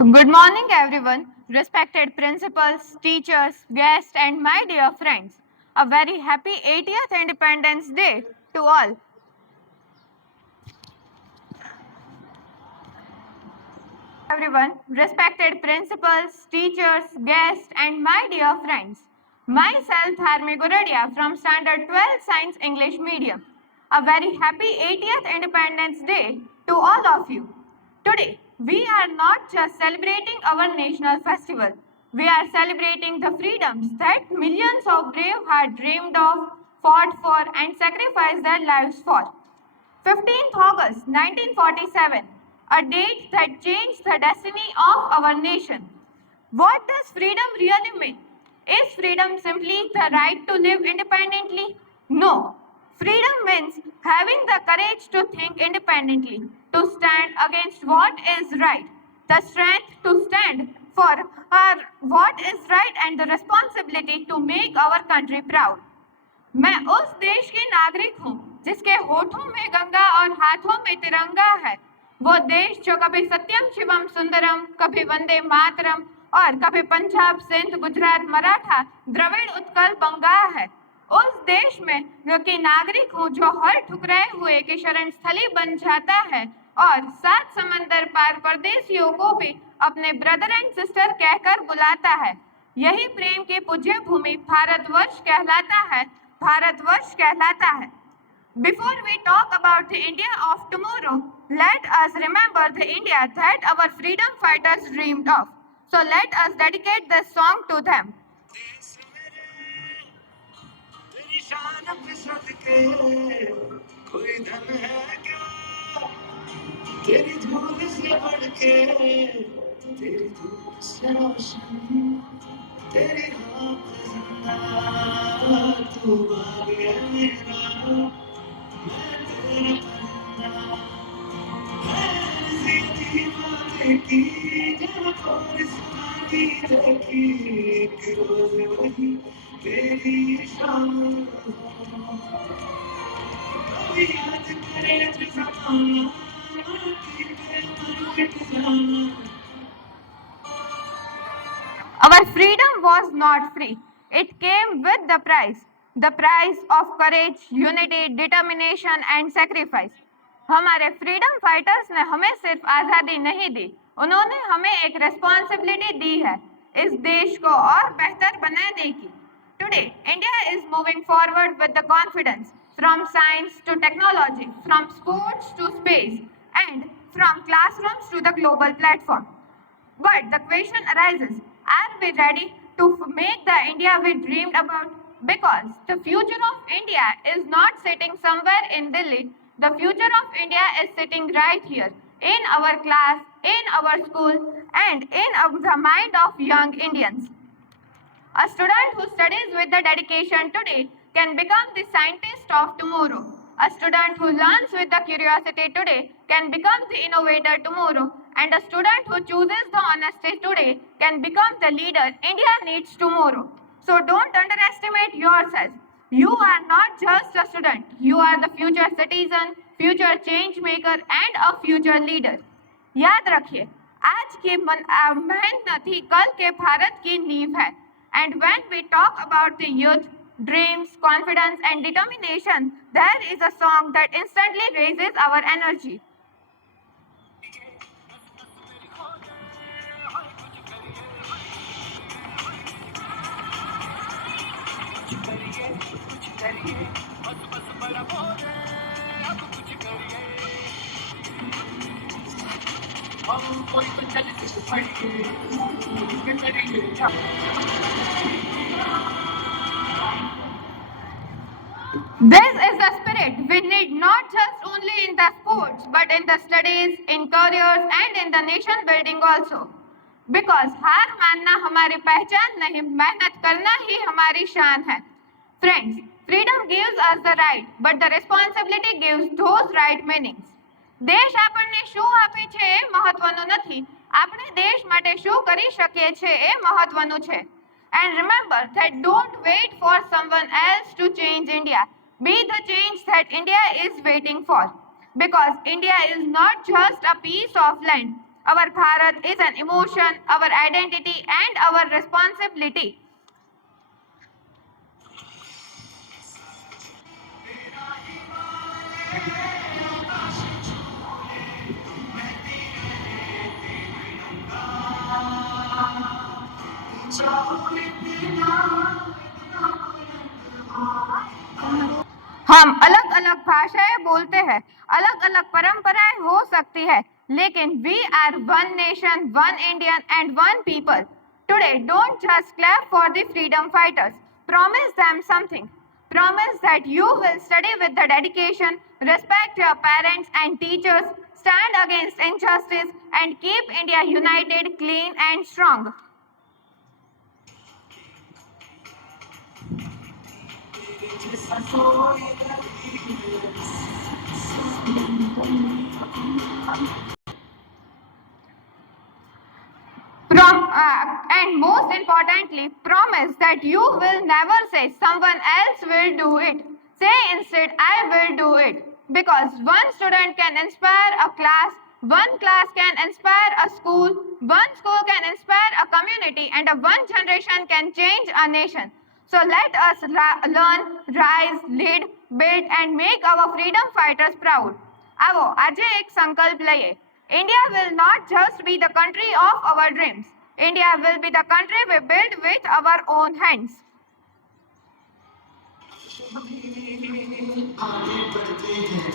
Good morning, everyone, respected principals, teachers, guests, and my dear friends. A very happy 80th Independence Day to all. Everyone, respected principals, teachers, guests, and my dear friends. Myself, Dharmi Goradia from Standard 12 Science English Medium. A very happy 80th Independence Day to all of you. Today, we are not just celebrating our national festival, we are celebrating the freedoms that millions of brave had dreamed of, fought for, and sacrificed their lives for. 15th August 1947, a date that changed the destiny of our nation. What does freedom really mean? Is freedom simply the right to live independently? No. Freedom means having the courage to think independently, to stand against what is right, the strength to stand for our what is right, and the responsibility to make our country proud. मैं उस देश की नागरिक हूँ जिसके होठों में गंगा और हाथों में तिरंगा है। वो देश जो कभी सत्यम शिवम सुंदरम, कभी वंदे मातरम और कभी पंजाब सिंध गुजरात मराठा द्रविड़ उत्कल बंगा है। उस देश में की नागरिक हूँ जो हर ठुकराए हुए की शरण स्थली बन जाता है और सात समंदर पार परदेशियों को भी अपने ब्रदर एंड सिस्टर कहकर बुलाता है। यही प्रेम की पूज्य भूमि भारतवर्ष कहलाता है। भारतवर्ष कहलाता है। Before we talk about the India of tomorrow, let us remember the India that our freedom fighters dreamed of. So let us dedicate this song to them. तेरी शान पे सदके कोई धन है क्या तेरी धूल से बढ़ के तेरी धूप से रोशन तेरी राह पे जिंदा तू बाग है मेरा मैं तेरा परिंदा ऐसी दीवाने की जहाँ कोई सुहानी देखी एक रोज वही तेरी शाम कभी याद करे जो जमाना माटी पे मर मिट जाना Our freedom was not free. It came with the price of courage, unity, determination and sacrifice. हमारे फ्रीडम फाइटर्स ने हमें सिर्फ आज़ादी नहीं दी, उन्होंने हमें एक रिस्पॉन्सिबिलिटी दी है इस देश को और बेहतर बनाने की. Today, India is moving forward with the confidence from science to technology, from sports to space, and from classrooms to the global platform. But the question arises, are we ready to make the India we dreamed about? Because the future of India is not sitting somewhere in Delhi. The future of India is sitting right here, in our class, in our school, and in the mind of young Indians. A student who studies with the dedication today can become the scientist of tomorrow. A student who learns with the curiosity today can become the innovator tomorrow. And a student who chooses the honesty today can become the leader India needs tomorrow. So don't underestimate yourself. You are not just a student, you are the future citizen, future change maker, and a future leader. याद रखिए, आज की मेहनत ही कल के भारत की नींव है. And when we talk about the youth, dreams, confidence, and determination, there is a song that instantly raises our energy. This is the spirit we need not just only in the sports but in the studies, in careers and in the nation building also. Because हार मानना हमारी पहचान नहीं, मेहनत करना ही हमारी शान है. Friends, freedom gives us the right, but the responsibility gives those right meanings. દેશ આપણને શું આપે છે એ મહત્વનું નથી, આપણે દેશ માટે શું કરી શકીએ છે એ મહત્વનું છે. And remember that don't wait for someone else to change India. Be the change that India is waiting for. Because India is not just a piece of land. Our Bharat is an emotion, our identity, and our responsibility. हम अलग अलग भाषाएं बोलते हैं, अलग अलग परंपराएं हो सकती है, लेकिन we are one nation, one Indian and one people. Today don't just clap for the freedom fighters, promise them something. Promise that you will study with the dedication, respect your parents and teachers, stand against injustice, and keep India united, clean, and strong. And most importantly, promise that you will never say someone else will do it. Say instead, I will do it. Because one student can inspire a class, one class can inspire a school, one school can inspire a community, and a one generation can change a nation. So let us learn, rise, lead, build, and make our freedom fighters proud. આવો આજે એક સંકલ્પ લઈએ. India will not just be the country of our dreams. India will be the country we build with our own hands. आगे बढ़ते हैं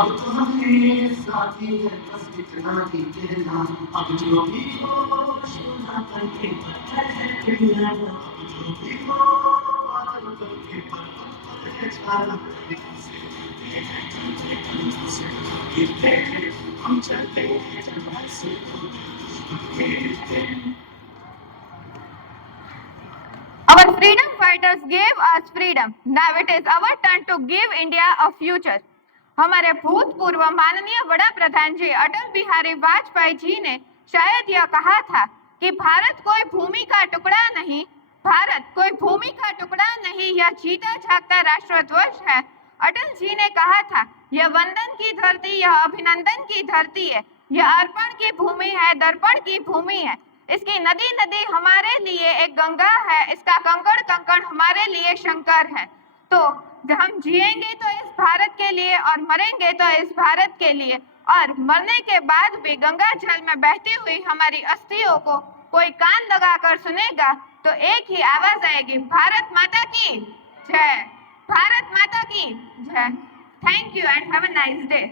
अब तो हमें साथी है बस इतना ही कहना अब जो भी हो सुना करके पता है कहना अब जो भी हो बादल करके पता है छाना हम चलते हैं जब से Our freedom fighters gave us freedom. Now it is our turn to give India a future. हमारे भूतपूर्व माननीय वड़ा प्रधान जी अटल बिहारी वाजपेयी जी ने शायद यह कहा था कि भारत कोई भूमि का टुकड़ा नहीं, भारत कोई भूमि का टुकड़ा नहीं, यह जीता जागता राष्ट्रध्वज है. अटल जी ने कहा था, यह वंदन की धरती, यह अभिनंदन की धरती है, यह अर्पण की भूमि है, दर्पण की भूमि है. इसकी नदी नदी हमारे लिए एक गंगा है, इसका कंकड़ कंकड़ हमारे लिए शंकर है. तो हम जिएंगे तो इस भारत के लिए और मरेंगे तो इस भारत के लिए. और मरने के बाद भी गंगा जल में बहती हुई हमारी अस्थियों को कोई कान लगाकर सुनेगा तो एक ही आवाज आएगी, भारत माता की जय, भारत माता की जय. Thank you and have a nice day.